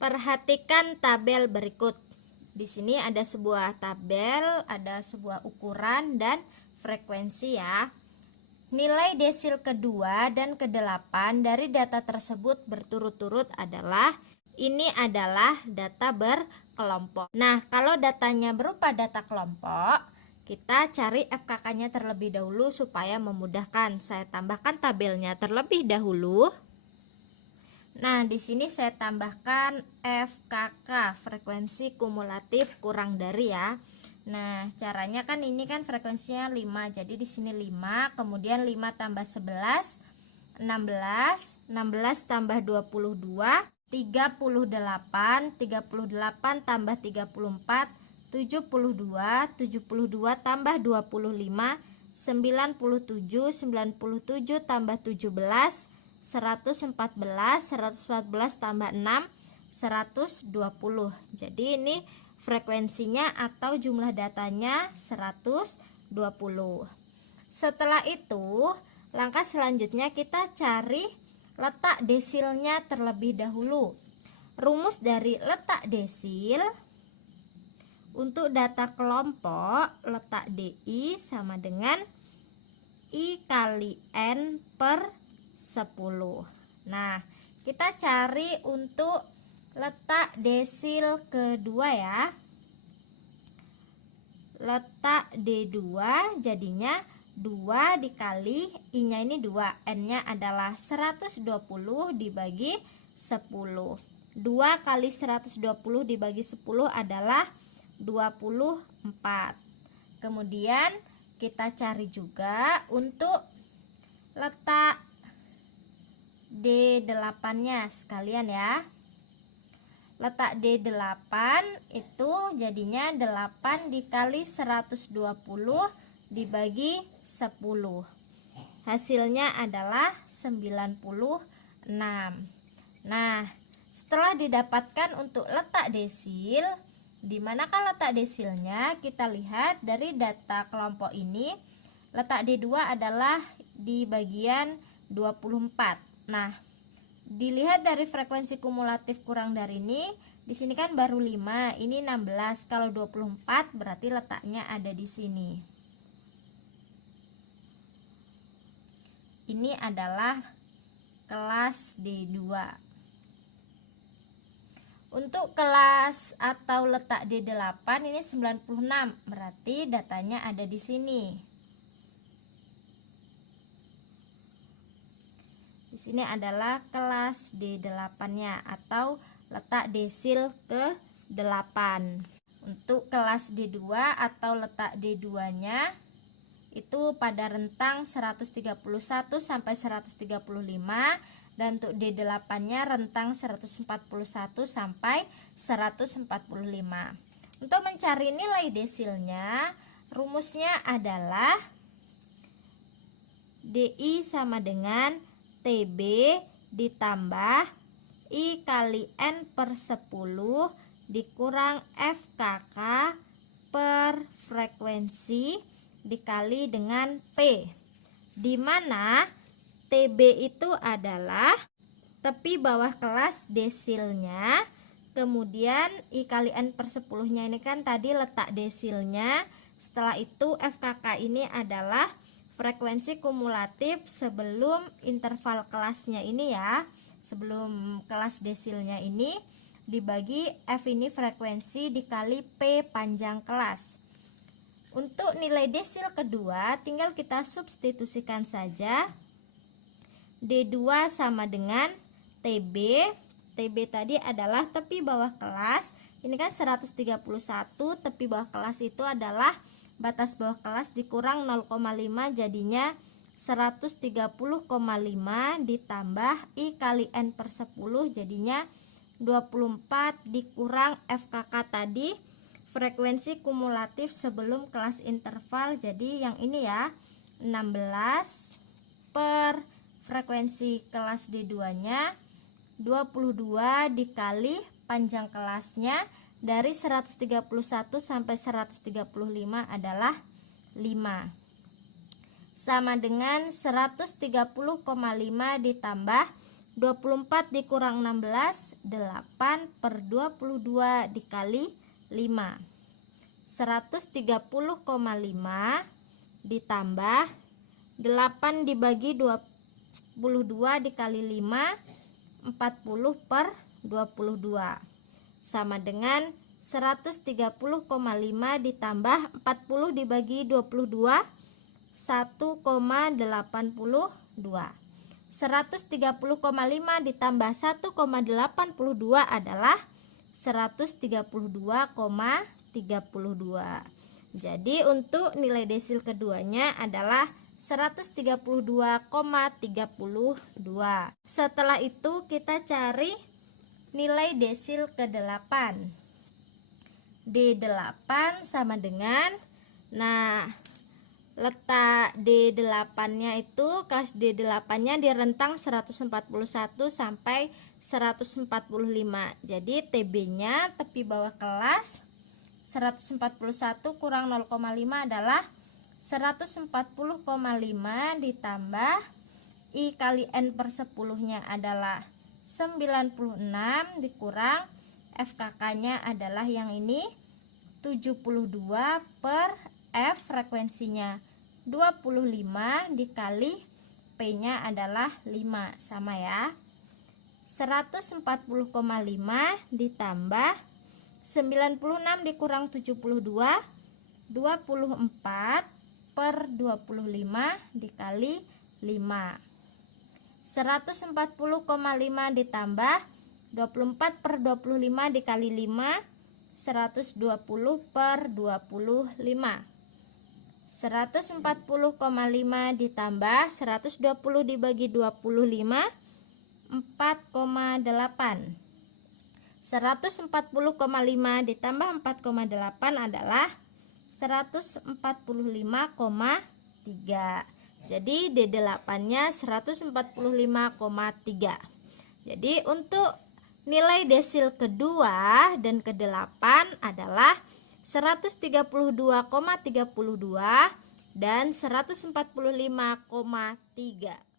Perhatikan tabel berikut. Di sini ada sebuah tabel, ada sebuah ukuran dan frekuensi ya. Nilai desil kedua dan ke-8 dari data tersebut berturut-turut adalah data berkelompok. Nah, kalau datanya berupa data kelompok, kita cari FKK-nya terlebih dahulu supaya memudahkan. Saya tambahkan tabelnya terlebih dahulu. Nah, di sini saya tambahkan FKK, frekuensi kumulatif kurang dari ya. Nah, caranya kan ini kan frekuensinya 5. Jadi di sini 5, kemudian 5 tambah 11, 16, 16 tambah 22, 38, 38 tambah 34, 72, 72 tambah 25, 97, 97 tambah 17, 114, 114 tambah 6, 120. Jadi ini frekuensinya atau jumlah datanya 120. Setelah itu, langkah selanjutnya kita cari letak desilnya terlebih dahulu. Rumus dari letak desil untuk data kelompok, letak DI sama dengan I kali N per 10. Nah, kita cari untuk letak desil kedua ya. Letak D2 jadinya 2 dikali I-nya ini 2, N-nya adalah 120 dibagi 10. 2 kali 120 dibagi 10 adalah 24. Kemudian kita cari juga untuk letak D8-nya sekalian ya. Letak D8 itu jadinya 8 dikali 120 dibagi 10. Hasilnya adalah 96. Nah, setelah didapatkan untuk letak desil, di manakah letak desilnya? Kita lihat dari data kelompok ini, letak D2 adalah di bagian 24. Nah, dilihat dari frekuensi kumulatif kurang dari ini, di sini kan baru 5, ini 16. Kalau 24 berarti letaknya ada di sini. Ini adalah kelas D2. Untuk kelas atau letak D8 ini 96, berarti datanya ada di sini. Di sini adalah kelas D8-nya atau letak desil ke-8. Untuk kelas D2 atau letak D2-nya itu pada rentang 131 sampai 135, dan untuk D8-nya rentang 141 sampai 145. Untuk mencari nilai desilnya, rumusnya adalah DI sama dengan TB ditambah I kali N per 10 dikurang FKK per frekuensi dikali dengan P, di mana TB itu adalah tepi bawah kelas desilnya, kemudian I kali N per 10 nya ini kan tadi letak desilnya. Setelah itu FKK ini adalah frekuensi kumulatif sebelum interval kelasnya ini ya, sebelum kelas desilnya ini, dibagi F ini frekuensi dikali P panjang kelas. Untuk nilai desil kedua tinggal kita substitusikan saja. D2 sama dengan TB. TB tadi adalah tepi bawah kelas. Ini kan 131, tepi bawah kelas itu adalah batas bawah kelas dikurang 0,5 jadinya 130,5 ditambah I kali N per 10 jadinya 24 dikurang FKK tadi frekuensi kumulatif sebelum kelas interval, jadi yang ini ya 16 per frekuensi kelas D2 nya 22 dikali panjang kelasnya dari 131 sampai 135 adalah 5, sama dengan 130,5 ditambah 24 dikurang 16, 8 per 22 dikali 5. 130,5 ditambah 8 dibagi 22 dikali 5, 40 per 22. Sama dengan 130,5 ditambah 40 dibagi 22, 1,82. 130,5 ditambah 1,82 adalah 132,32. Jadi untuk nilai desil keduanya adalah 132,32. Setelah itu kita cari nilai desil ke-8. D8 sama dengan, letak D8-nya itu, kelas D8-nya di rentang 141 sampai 145. Jadi TB-nya tepi bawah kelas 141 kurang 0,5 adalah 140,5 ditambah I kali N per 10-nya adalah 96 dikurang FKK-nya adalah yang ini 72 per F frekuensinya 25 dikali P-nya adalah 5, sama ya. 140,5 ditambah 96 dikurang 72, 24 per 25 dikali 5. 140,5 ditambah 24 per 25 dikali 5, 120 per 25. 140,5 ditambah 120 dibagi 25, 4,8. 140,5 ditambah 4,8 adalah 145,3. Jadi D8-nya 145,3. Jadi untuk nilai desil kedua dan ke-8 adalah 132,32 dan 145,3.